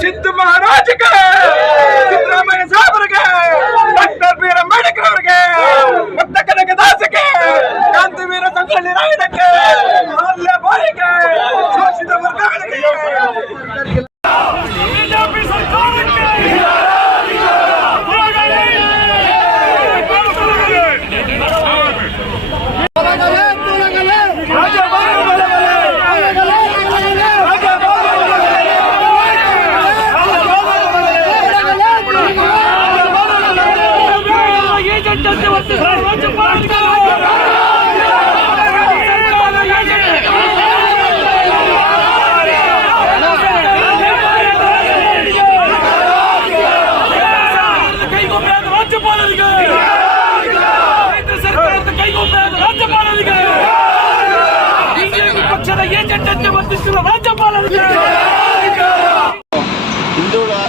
ಸಿದ್ದು ಮಹಾರಾಜಗೆ, ಸಿದ್ದರಾಮಯ್ಯ ಸಾಹೇಬರಿಗೆ, doctor B R Ambedkar ಅವರಿಗೆ, ಭಕ್ತ ಕನಕದಾಸಗೆ, ಕ್ರಾಂತಿವೀರ ಸಂಗೊಳ್ಳಿ ರಾಯಣ್ಣಗೆ, ಅಲ್ಲೆ ಬಾಯಿಗೆ, ಶೋಷಿತ ವರ್ಗಗಳಿಗೆ, ಬಿಜೆಪಿ ಸರ್ಕಾರಕ್ಕೆ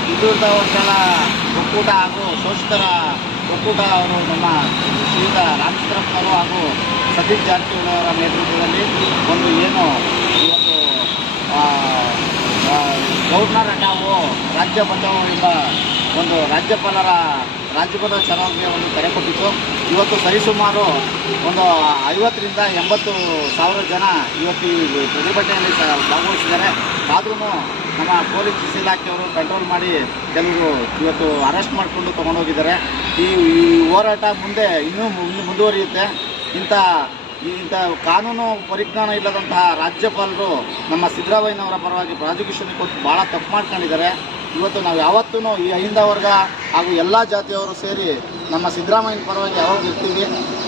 ಹಿಂದುಳಿದ ವರ್ಗಗಳ ಒಕ್ಕೂಟ ಹಾಗೂ ಶೋಷಿತರ ಒಕ್ಕೂಟ ಅವರು ನಮ್ಮ ಶ್ರೀಯುತ ರಾಮಚಂದ್ರಪ್ಪನವರು ಹಾಗೂ ಸತೀಶ್ ಜಾರಕಿಹೊಳಿ ಅವರ ನೇತೃತ್ವದಲ್ಲಿ ಒಂದು ಏನು ಇವತ್ತು ಗವರ್ನರ್ ಹಟಾವೋ ರಾಜ್ಯ ಬಚಾವೋ ಎಂಬ ಒಂದು ರಾಜ್ಯಪಾಲರ ರಾಜ್ಯಪಾಲ ಚಲೋಗೆ ಒಂದು ಕರೆ ಕೊಟ್ಟಿತ್ತು. ಇವತ್ತು ಸರಿಸುಮಾರು ಒಂದು 50ರಿಂದ 80,000 ಜನ ಇವತ್ತು ಈ ಪ್ರತಿಭಟನೆಯಲ್ಲಿ ಭಾಗವಹಿಸಿದ್ದಾರೆ. ಆದ್ರೂ ನಮ್ಮ ಪೊಲೀಸ್ ಇಲಾಖೆಯವರು ಕಂಟ್ರೋಲ್ ಮಾಡಿ ಕೆಲವರು ಇವತ್ತು ಅರೆಸ್ಟ್ ಮಾಡಿಕೊಂಡು ತೊಗೊಂಡೋಗಿದ್ದಾರೆ. ಈ ಹೋರಾಟ ಮುಂದೆ ಇನ್ನೂ ಮುಂದುವರಿಯುತ್ತೆ. ಇಂಥ ಕಾನೂನು ಪರಿಜ್ಞಾನ ಇಲ್ಲದಂತಹ ರಾಜ್ಯಪಾಲರು ನಮ್ಮ ಸಿದ್ದರಾಮಯ್ಯನವರ ಪರವಾಗಿ ಪ್ರಾಸಿಕ್ಯೂಷನ್ ಕೊಟ್ಟು ಭಾಳ ತಪ್ಪು ಮಾಡ್ಕೊಂಡಿದ್ದಾರೆ. ಇವತ್ತು ನಾವು ಯಾವತ್ತೂ ಈ ಅಹಿಂದ ವರ್ಗ ಹಾಗೂ ಎಲ್ಲ ಜಾತಿಯವರು ಸೇರಿ ನಮ್ಮ ಸಿದ್ದರಾಮಯ್ಯನ ಪರವಾಗಿ ಯಾವಾಗ ಇರ್ತೀವಿ.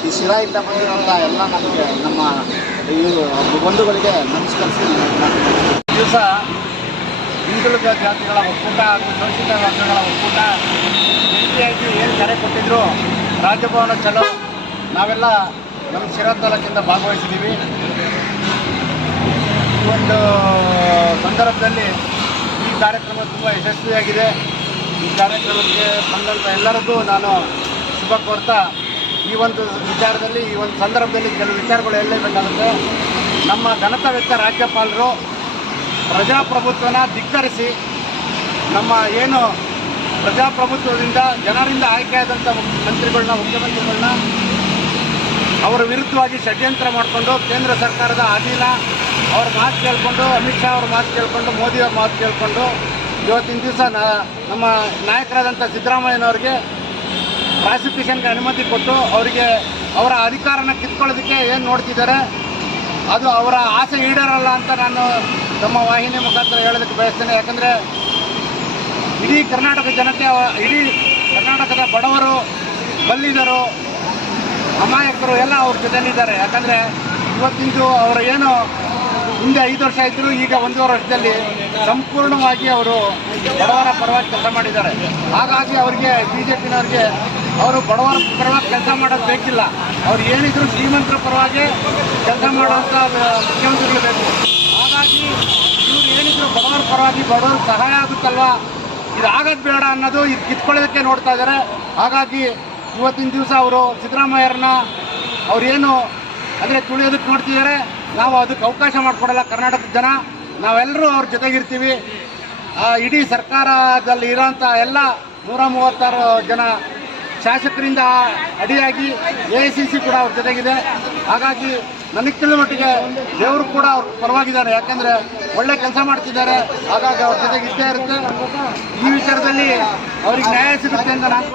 ಈ ಶಿರಾಯಿಂದ ಬಂದಿರೋಂಥ ಎಲ್ಲ ನಮಗೆ ನಮ್ಮ ಈ ಬಂಧುಗಳಿಗೆ ನಮಸ್ಕರಿಸಿ ದಿವಸ ಹಿಂದುಳಿದ ಜಾತಿಗಳ ಒಕ್ಕೂಟ ಹಾಗೂ ಶೋಷಿತ ವರ್ಗಗಳ ಒಕ್ಕೂಟ ಜಂಟಿಯಾಗಿ ಏನು ಕರೆ ಕೊಟ್ಟಿದ್ರು ರಾಜಭವನ ಚಲೋ ನಾವೆಲ್ಲ ನಮ್ಮ ಶಿರಾ ತಾಲೂಕಿಂದ ಭಾಗವಹಿಸಿದ್ದೀವಿ. ಈ ಒಂದು ಸಂದರ್ಭದಲ್ಲಿ ಈ ಕಾರ್ಯಕ್ರಮ ತುಂಬ ಯಶಸ್ವಿಯಾಗಿದೆ. ಈ ಕಾರ್ಯಕ್ರಮಕ್ಕೆ ಬಂದಂಥ ಎಲ್ಲರಿಗೂ ನಾನು ಶುಭ ಕೋರ್ತಾ ಈ ಒಂದು ವಿಚಾರದಲ್ಲಿ ಈ ಒಂದು ಸಂದರ್ಭದಲ್ಲಿ ಕೆಲವು ವಿಚಾರಗಳು ಹೇಳಲೇಬೇಕಾಗುತ್ತೆ. ನಮ್ಮ ಘನತಾವೆತ್ತ ರಾಜ್ಯಪಾಲರು ಪ್ರಜಾಪ್ರಭುತ್ವನ ಧಿಕ್ಕರಿಸಿ ನಮ್ಮ ಏನು ಪ್ರಜಾಪ್ರಭುತ್ವದಿಂದ ಜನರಿಂದ ಆಯ್ಕೆಯಾದಂಥ ಮುಖ್ಯಮಂತ್ರಿಗಳನ್ನ ಅವರ ವಿರುದ್ಧವಾಗಿ ಷಡ್ಯಂತ್ರ ಮಾಡಿಕೊಂಡು ಕೇಂದ್ರ ಸರ್ಕಾರದ ಅಧೀನ ಅವ್ರ ಮಾತು ಕೇಳಿಕೊಂಡು, ಅಮಿತ್ ಶಾ ಅವ್ರ ಮಾತು ಕೇಳಿಕೊಂಡು, ಮೋದಿಯವ್ರ ಮಾತು ಕೇಳಿಕೊಂಡು ಇವತ್ತಿನ ದಿವಸ ನಮ್ಮ ನಾಯಕರಾದಂಥ ಸಿದ್ದರಾಮಯ್ಯನವ್ರಿಗೆ ಪ್ರಾಸಿಕ್ಯೂಷನ್ಗೆ ಅನುಮತಿ ಕೊಟ್ಟು ಅವರಿಗೆ ಅವರ ಅಧಿಕಾರನ ಕಿತ್ಕೊಳ್ಳೋದಕ್ಕೆ ಏನು ನೋಡ್ತಿದ್ದಾರೆ ಅದು ಅವರ ಆಸೆ ಈಡೇರಲ್ಲ ಅಂತ ನಾನು ನಮ್ಮ ವಾಹಿನಿ ಮುಖಾಂತರ ಹೇಳೋದಕ್ಕೆ ಬಯಸ್ತೇನೆ. ಯಾಕಂದರೆ ಇಡೀ ಕರ್ನಾಟಕ ಜನತೆ, ಇಡೀ ಕರ್ನಾಟಕದ ಬಡವರು, ಬಲ್ಲಿದರು, ಅಮಾಯಕರು ಎಲ್ಲ ಅವ್ರ ಜೊತೆಲಿದ್ದಾರೆ. ಯಾಕಂದರೆ ಇವತ್ತಿಂದು ಅವರು ಏನು ಹಿಂದೆ 5 ವರ್ಷ ಇದ್ದರು, ಈಗ 1.5 ವರ್ಷದಲ್ಲಿ ಸಂಪೂರ್ಣವಾಗಿ ಅವರು ಬಡವರ ಪರವಾಗಿ ಕೆಲಸ ಮಾಡಿದ್ದಾರೆ. ಹಾಗಾಗಿ ಅವರಿಗೆ BJPನವ್ರಿಗೆ ಅವರು ಬಡವರ ಪರವಾಗಿ ಕೆಲಸ ಮಾಡೋದು ಬೇಕಿಲ್ಲ. ಅವ್ರು ಏನಿದ್ರು ಶ್ರೀಮಂತರ ಪರವಾಗಿ ಕೆಲಸ ಮಾಡುವಂಥ ಮುಖ್ಯಮಂತ್ರಿಗಳು ಬೇಕು. ಹಾಗಾಗಿ ಇವರು ಏನಿದ್ರು ಬಡವರ ಪರವಾಗಿ ಬಡವರಿಗೆ ಸಹಾಯ ಆಗುತ್ತಲ್ವ, ಇದು ಆಗೋದು ಬೇಡ ಅನ್ನೋದು ಇದು ಕಿತ್ಕೊಳ್ಳೋದಕ್ಕೆ ನೋಡ್ತಾ ಇದ್ದಾರೆ. ಹಾಗಾಗಿ ಇವತ್ತಿನ ದಿವಸ ಅವರು ಸಿದ್ದರಾಮಯ್ಯರನ್ನ ಅವ್ರೇನು ಅಂದರೆ ತುಳಿಯೋದಕ್ಕೆ ನೋಡ್ತಿದ್ದಾರೆ. ನಾವು ಅದಕ್ಕೆ ಅವಕಾಶ ಮಾಡಿಕೊಡಲ್ಲ. ಕರ್ನಾಟಕದ ಜನ ನಾವೆಲ್ಲರೂ ಅವ್ರ ಜೊತೆಗಿರ್ತೀವಿ. ಇಡೀ ಸರ್ಕಾರದಲ್ಲಿ ಇರೋಂಥ ಎಲ್ಲ 136 ಜನ ಶಾಸಕರಿಂದ ಅಡಿಯಾಗಿ AICC ಕೂಡ ಅವ್ರ ಜೊತೆಗಿದೆ. ಹಾಗಾಗಿ ನನಗೆ ತಿಳಿದ ಮಟ್ಟಿಗೆ ದೇವರು ಕೂಡ ಅವ್ರ ಪರವಾಗಿದ್ದಾರೆ. ಯಾಕಂದರೆ ಒಳ್ಳೆ ಕೆಲಸ ಮಾಡ್ತಿದ್ದಾರೆ. ಹಾಗಾಗಿ ಅವ್ರ ಜೊತೆಗೆ ಇದ್ದೇ ಇರುತ್ತೆ. ಈ ವಿಚಾರದಲ್ಲಿ ಅವ್ರಿಗೆ ನ್ಯಾಯ ಸಿಗುತ್ತೆ ಅಂತ ನಾನು